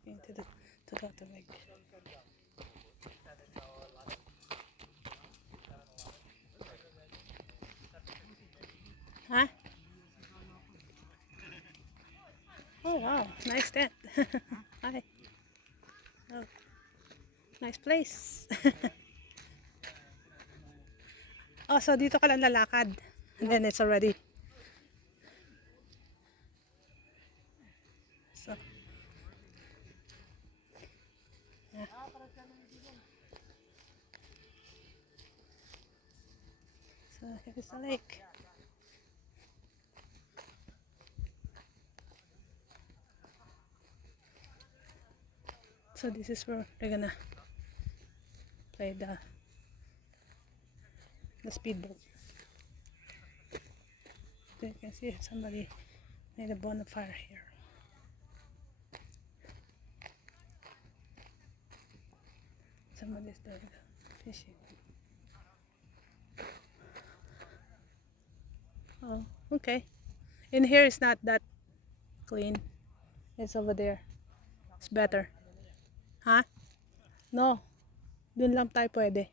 walking to the tubig. Huh? Oh wow, nice tent. Hi. Oh, nice place. Oh, so dito ka lang lalakad. And then it's already. So, yeah. So here's the lake. So this is where they're gonna play the speedboat. So you can see somebody made a bonfire here. Somebody's doing the fishing. Oh, okay. In here is not that clean. It's over there. It's better. Huh? No. Dun lang tayo pwede.